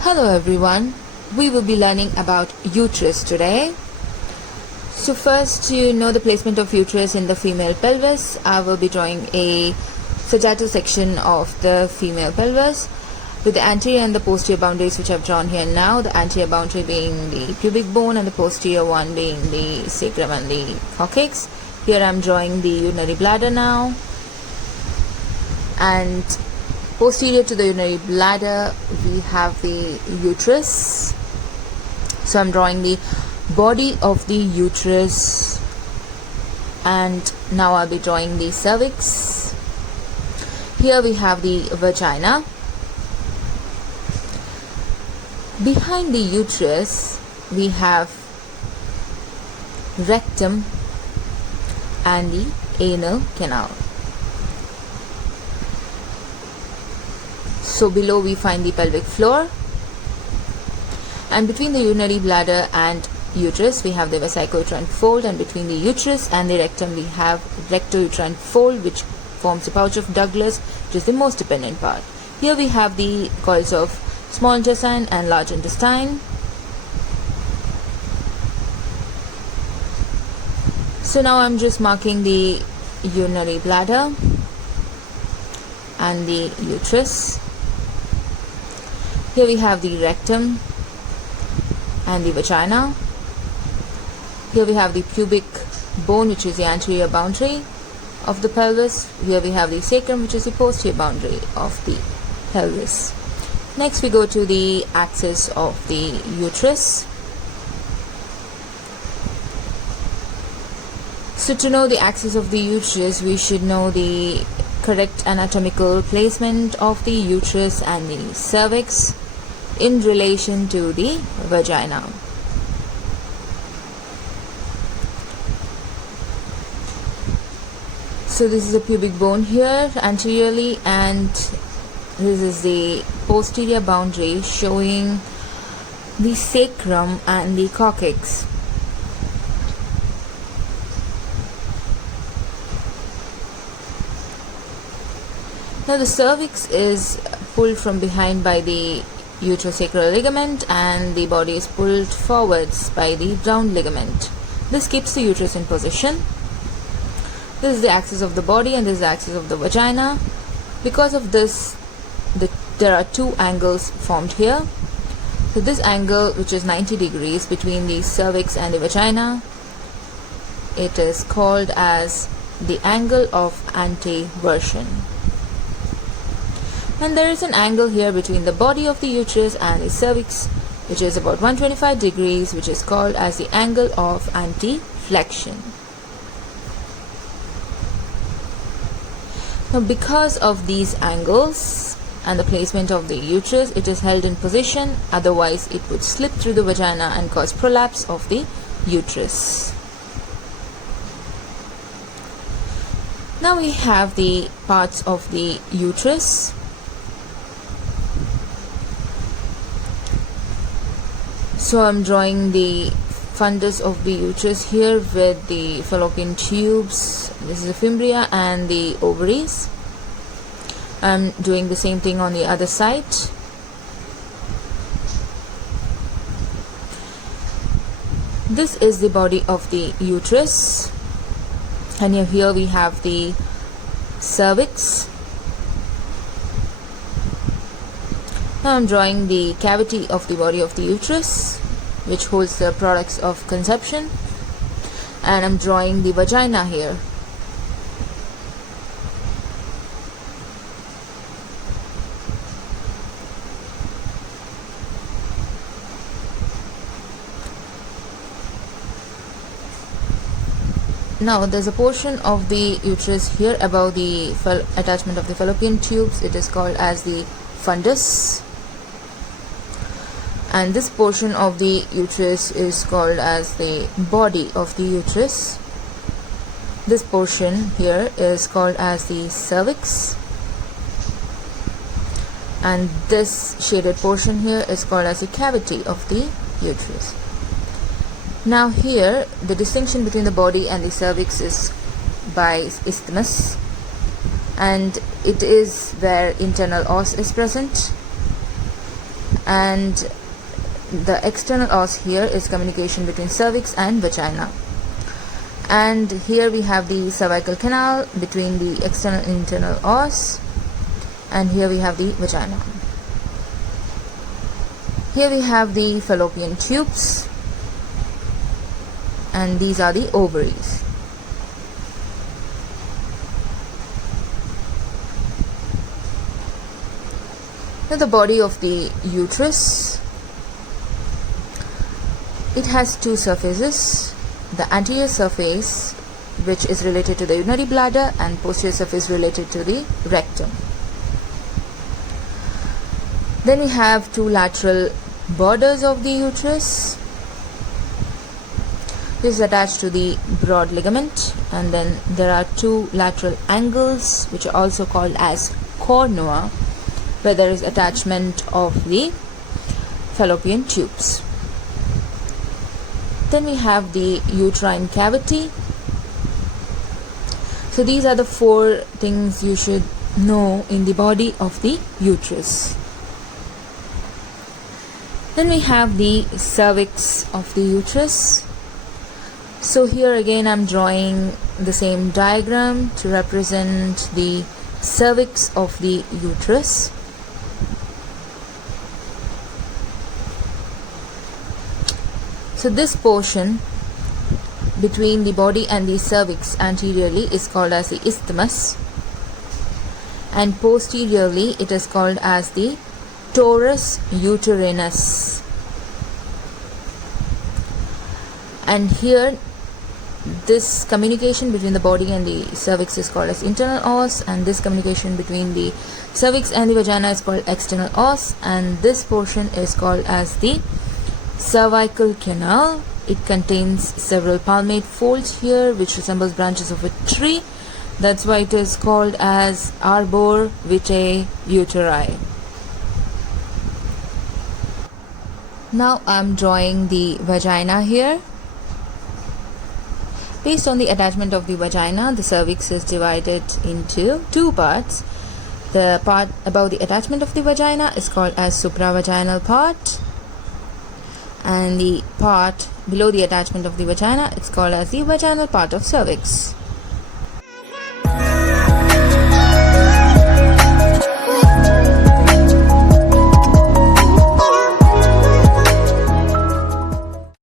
Hello everyone, we will be learning about uterus today. So first, to know the placement of uterus in the female pelvis, I will be drawing a sagittal section of the female pelvis with the anterior and the posterior boundaries, which I've drawn here now. The anterior boundary being the pubic bone and the posterior one being the sacrum and the coccyx. Here I'm drawing the urinary bladder now, and posterior to the urinary bladder we have the uterus. So I'm drawing the body of the uterus, and now I'll be drawing the cervix. Here we have the vagina. Behind the uterus we have rectum and the anal canal. So below we find the pelvic floor, and between the urinary bladder and uterus we have the vesico-uterine fold, and between the uterus and the rectum we have recto-uterine fold, which forms the pouch of Douglas, which is the most dependent part. Here we have the coils of small intestine and large intestine. So now I'm just marking the urinary bladder and the uterus. Here we have the rectum and the vagina. Here we have the pubic bone, which is the anterior boundary of the pelvis. Here we have the sacrum, which is the posterior boundary of the pelvis. Next we go to the axis of the uterus. So to know the axis of the uterus, we should know the correct anatomical placement of the uterus and the cervix in relation to the vagina. So this is a pubic bone here anteriorly, and this is the posterior boundary showing the sacrum and the coccyx. Now the cervix is pulled from behind by the uterosacral ligament, and the body is pulled forwards by the round ligament. This keeps the uterus in position. This is the axis of the body, and this is the axis of the vagina. Because of this, there are two angles formed here. So this angle, which is 90 degrees between the cervix and the vagina, it is called as the angle of anteversion. And there is an angle here between the body of the uterus and the cervix, which is about 125 degrees, which is called as the angle of anteflexion. Now because of these angles and the placement of the uterus, it is held in position, otherwise it would slip through the vagina and cause prolapse of the uterus. Now we have the parts of the uterus. So I'm drawing the fundus of the uterus here with the fallopian tubes. This is the fimbria and the ovaries. I'm doing the same thing on the other side. This is the body of the uterus, and here we have the cervix. Now I'm drawing the cavity of the body of the uterus, which holds the products of conception, and I'm drawing the vagina here. Now there's a portion of the uterus here above the attachment of the fallopian tubes. It is called as the fundus, and this portion of the uterus is called as the body of the uterus. This portion here is called as the cervix, and this shaded portion here is called as the cavity of the uterus. Now here the distinction between the body and the cervix is by isthmus, and it is where internal os is present, and the external os here is communication between cervix and vagina. And here we have the cervical canal between the external and internal os, and here we have the vagina. Here we have the fallopian tubes, and these are the ovaries. Now the body of the uterus, it has two surfaces. The anterior surface, which is related to the urinary bladder, and posterior surface related to the rectum. Then we have two lateral borders of the uterus. This is attached to the broad ligament, and then there are two lateral angles which are also called as cornua, where there is attachment of the fallopian tubes. Then we have the uterine cavity. So these are the four things you should know in the body of the uterus. Then we have the cervix of the uterus. So here again I'm drawing the same diagram to represent the cervix of the uterus. So this portion between the body and the cervix anteriorly is called as the isthmus, and posteriorly it is called as the torus uterinus. And here this communication between the body and the cervix is called as internal os, and this communication between the cervix and the vagina is called external os, and this portion is called as the cervical canal. It contains several palmate folds here which resembles branches of a tree. That's why it is called as arbor vitae uteri. Now I'm drawing the vagina here. Based on the attachment of the vagina, the cervix is divided into two parts. The part above the attachment of the vagina is called as supravaginal part, and the part below the attachment of the vagina is called as the vaginal part of cervix.